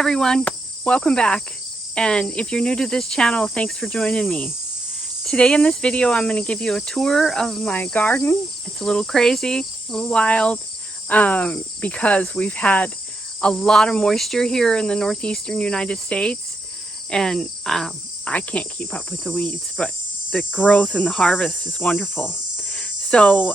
everyone, welcome back. And if you're new to this channel, thanks for joining me. Today in this video, I'm going to give you a tour of my garden. It's a little crazy, a little wild, because we've had a lot of moisture here in the northeastern United States, and I can't keep up with the weeds, but the growth and the harvest is wonderful. So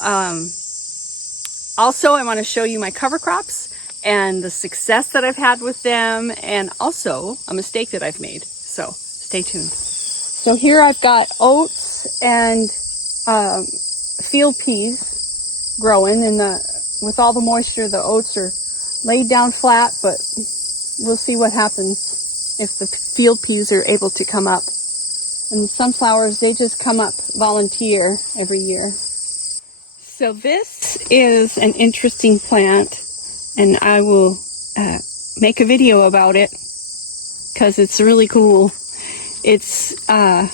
also I want to show you my cover crops and the success that I've had with them, and also a mistake that I've made. So stay tuned. So here I've got oats and field peas growing, and with all the moisture, the oats are laid down flat, but we'll see what happens if the field peas are able to come up. And the sunflowers, they just come up volunteer every year. So this is an interesting plant, and I will make a video about it because it's really cool. It's a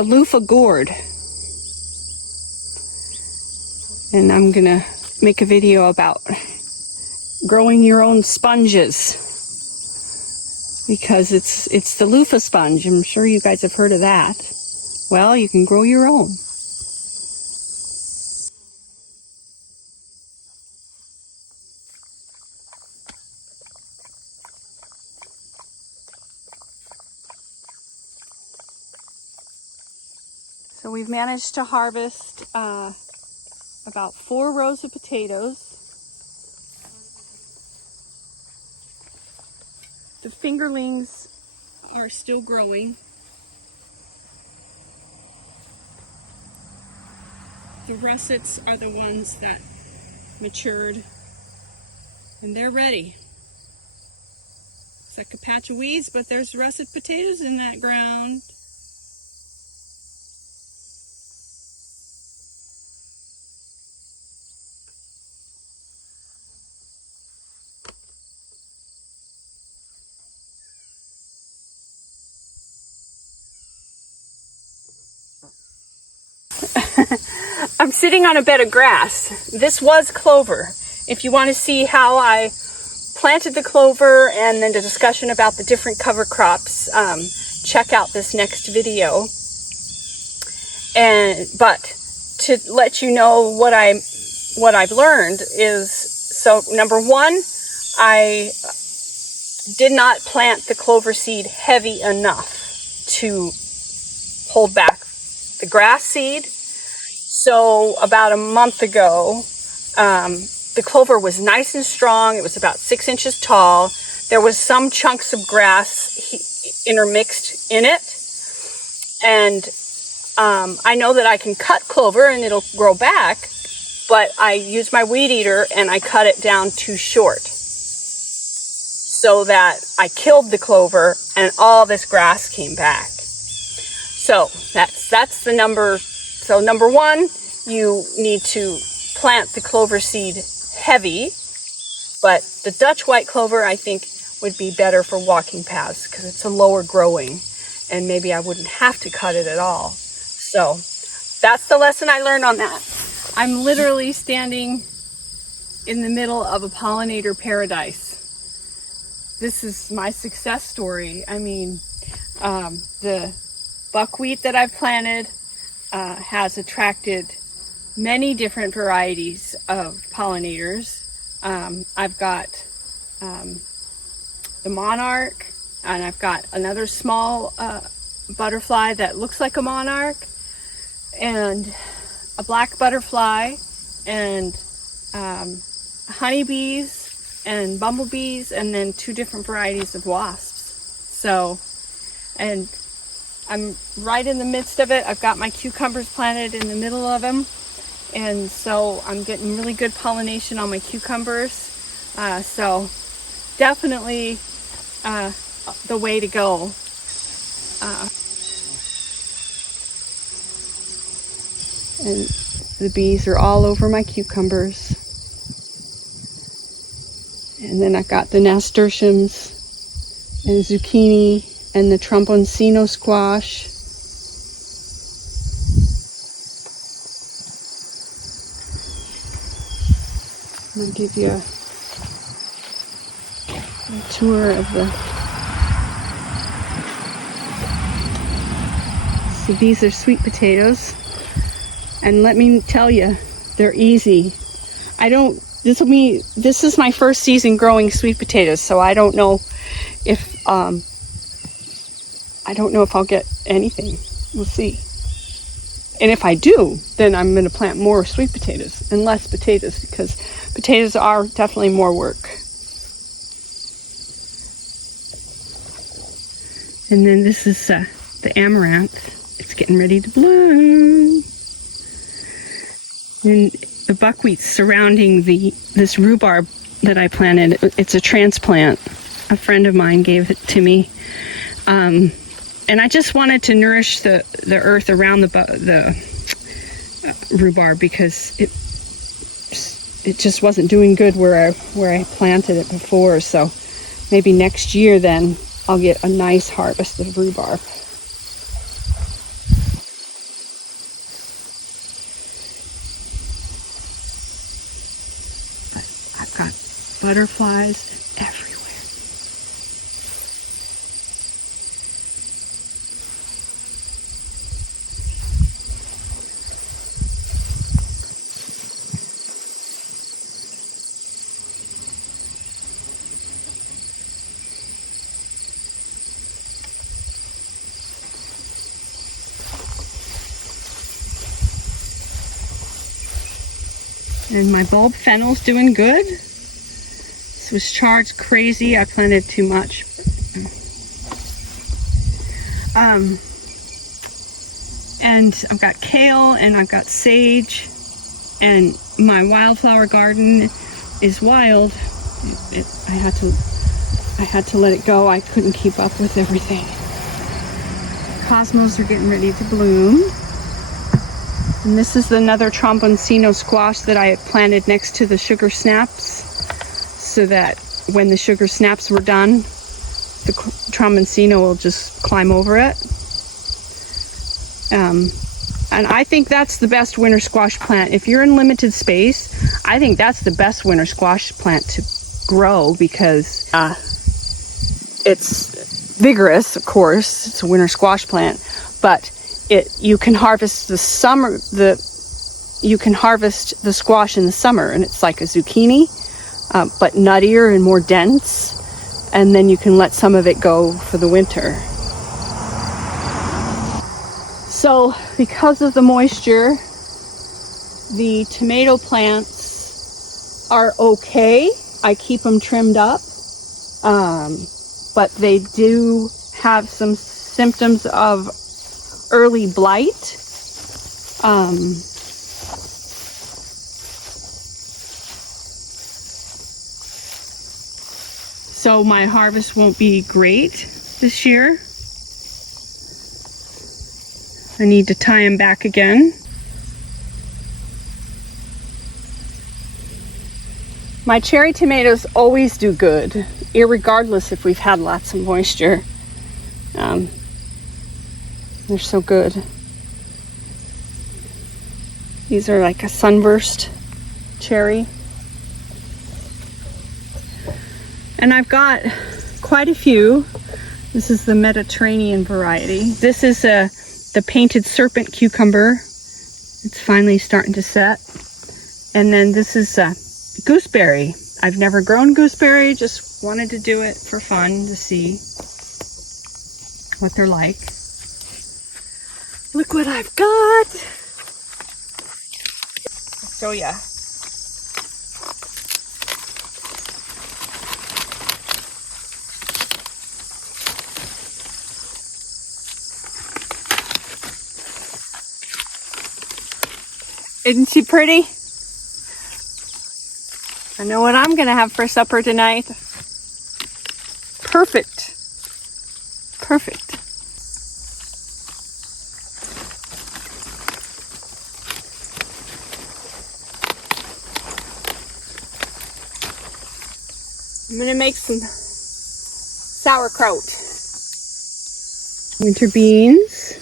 loofah gourd, and I'm gonna make a video about growing your own sponges, because it's the loofah sponge. I'm sure you guys have heard of that. Well, you can grow your own. So we've managed to harvest about 4 rows of potatoes. The fingerlings are still growing. The russets are the ones that matured, and they're ready. It's like a patch of weeds, but there's russet potatoes in that ground. I'm sitting on a bed of grass. This was clover. If you want to see how I planted the clover and then the discussion about the different cover crops, check out this next video. But to let you know what I've learned is, so number one, I did not plant the clover seed heavy enough to hold back the grass seed. So about a month ago, the clover was nice and strong. It was about 6 inches tall. There was some chunks of grass intermixed in it. And I know that I can cut clover and it'll grow back, but I used my weed eater and I cut it down too short, so that I killed the clover and all this grass came back. So that's the number. So number one, you need to plant the clover seed heavy, but the Dutch white clover I think would be better for walking paths because it's a lower growing, and maybe I wouldn't have to cut it at all. So that's the lesson I learned on that. I'm literally standing in the middle of a pollinator paradise. This is my success story. I mean, the buckwheat that I've planted has attracted many different varieties of pollinators. I've got the monarch, and I've got another small butterfly that looks like a monarch, and a black butterfly, and honeybees and bumblebees, and then 2 different varieties of wasps. So, and I'm right in the midst of it. I've got my cucumbers planted in the middle of them, and so I'm getting really good pollination on my cucumbers. So definitely the way to go. And the bees are all over my cucumbers. And then I've got the nasturtiums and zucchini and the tromboncino squash. I'll give you a tour of the... So these are sweet potatoes. And let me tell you, they're easy. This is my first season growing sweet potatoes, so I don't know if I'll get anything. We'll see. And if I do, then I'm going to plant more sweet potatoes and less potatoes, because potatoes are definitely more work. And then this is the amaranth. It's getting ready to bloom. And the buckwheat surrounding this rhubarb that I planted, it's a transplant. A friend of mine gave it to me. And I just wanted to nourish the earth around the rhubarb, because it just wasn't doing good where I planted it before. So maybe next year then I'll get a nice harvest of rhubarb. I've got butterflies everywhere. And my bulb fennel's doing good. This was charged crazy. I planted too much. And I've got kale and I've got sage, and my wildflower garden is wild. I had to let it go. I couldn't keep up with everything. Cosmos are getting ready to bloom. And this is another tromboncino squash that I had planted next to the sugar snaps, so that when the sugar snaps were done, the tromboncino will just climb over it. And I think that's the best winter squash plant. If you're in limited space, I think that's the best winter squash plant to grow, because it's vigorous, of course. It's a winter squash plant, but you can harvest the squash in the summer, and it's like a zucchini, but nuttier and more dense, and then you can let some of it go for the winter. So because of the moisture, the tomato plants are okay. I keep them trimmed up, but they do have some symptoms of early blight. So my harvest won't be great this year. I need to tie them back again. My cherry tomatoes always do good, irregardless if we've had lots of moisture. They're so good. These are like a sunburst cherry. And I've got quite a few. This is the Mediterranean variety. This is the painted serpent cucumber. It's finally starting to set. And then this is gooseberry. I've never grown gooseberry, just wanted to do it for fun to see what they're like. Look what I've got! I'll show ya. Isn't she pretty? I know what I'm gonna have for supper tonight. Perfect. Perfect. I'm gonna make some sauerkraut. Winter beans.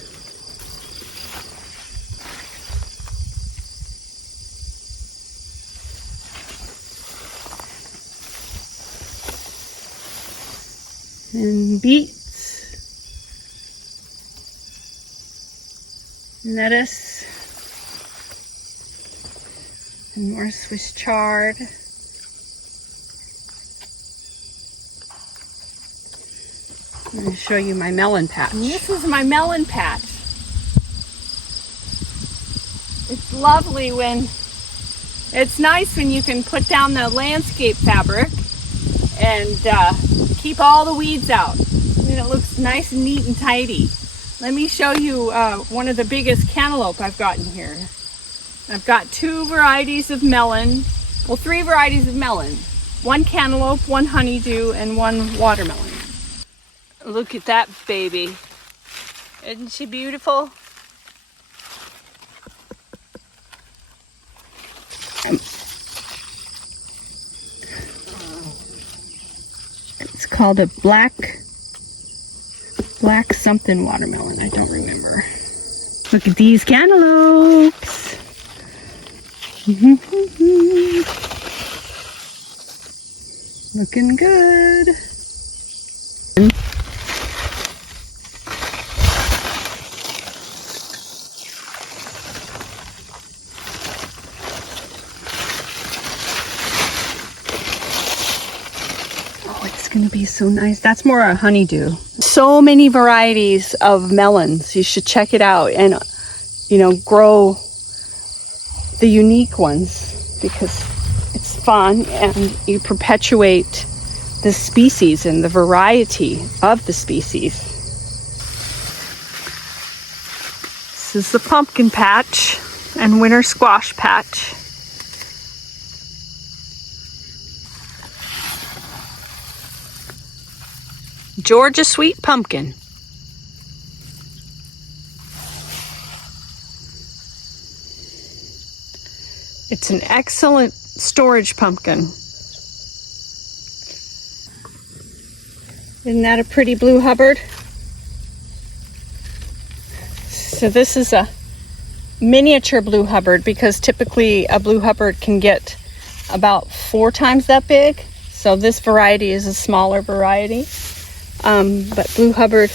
and beets, lettuce, and more Swiss chard. I'm going to show you my melon patch. And this is my melon patch. It's lovely when, it's nice when you can put down the landscape fabric and keep all the weeds out. And it looks nice and neat and tidy. Let me show you one of the biggest cantaloupe I've gotten here. I've got 2 varieties of melon, well 3 varieties of melon. 1 cantaloupe, 1 honeydew, and 1 watermelon. Look at that baby. Isn't she beautiful? It's called a black something watermelon. I don't remember. Look at these cantaloupes. Looking good. Gonna be so nice. That's more a honeydew. So many varieties of melons. You should check it out and grow the unique ones because it's fun and you perpetuate the species and the variety of the species. This is the pumpkin patch and winter squash patch. Georgia sweet pumpkin. It's an excellent storage pumpkin. Isn't that a pretty blue Hubbard? So this is a miniature blue Hubbard because typically a blue Hubbard can get about 4 times that big. So this variety is a smaller variety. But blue Hubbard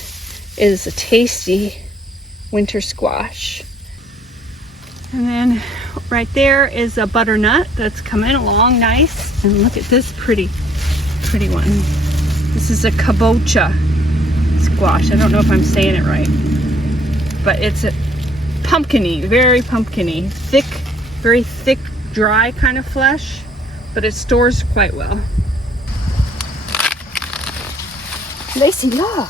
is a tasty winter squash. And then right there is a butternut that's coming along nice. And look at this pretty one. This is a kabocha squash. I don't know if I'm saying it right. But it's a pumpkin-y, very pumpkin-y. Thick, very thick, dry kind of flesh. But it stores quite well. Lacey, look.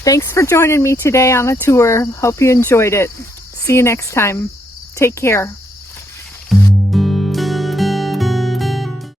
Thanks for joining me today on the tour. Hope you enjoyed it. See you next time. Take care.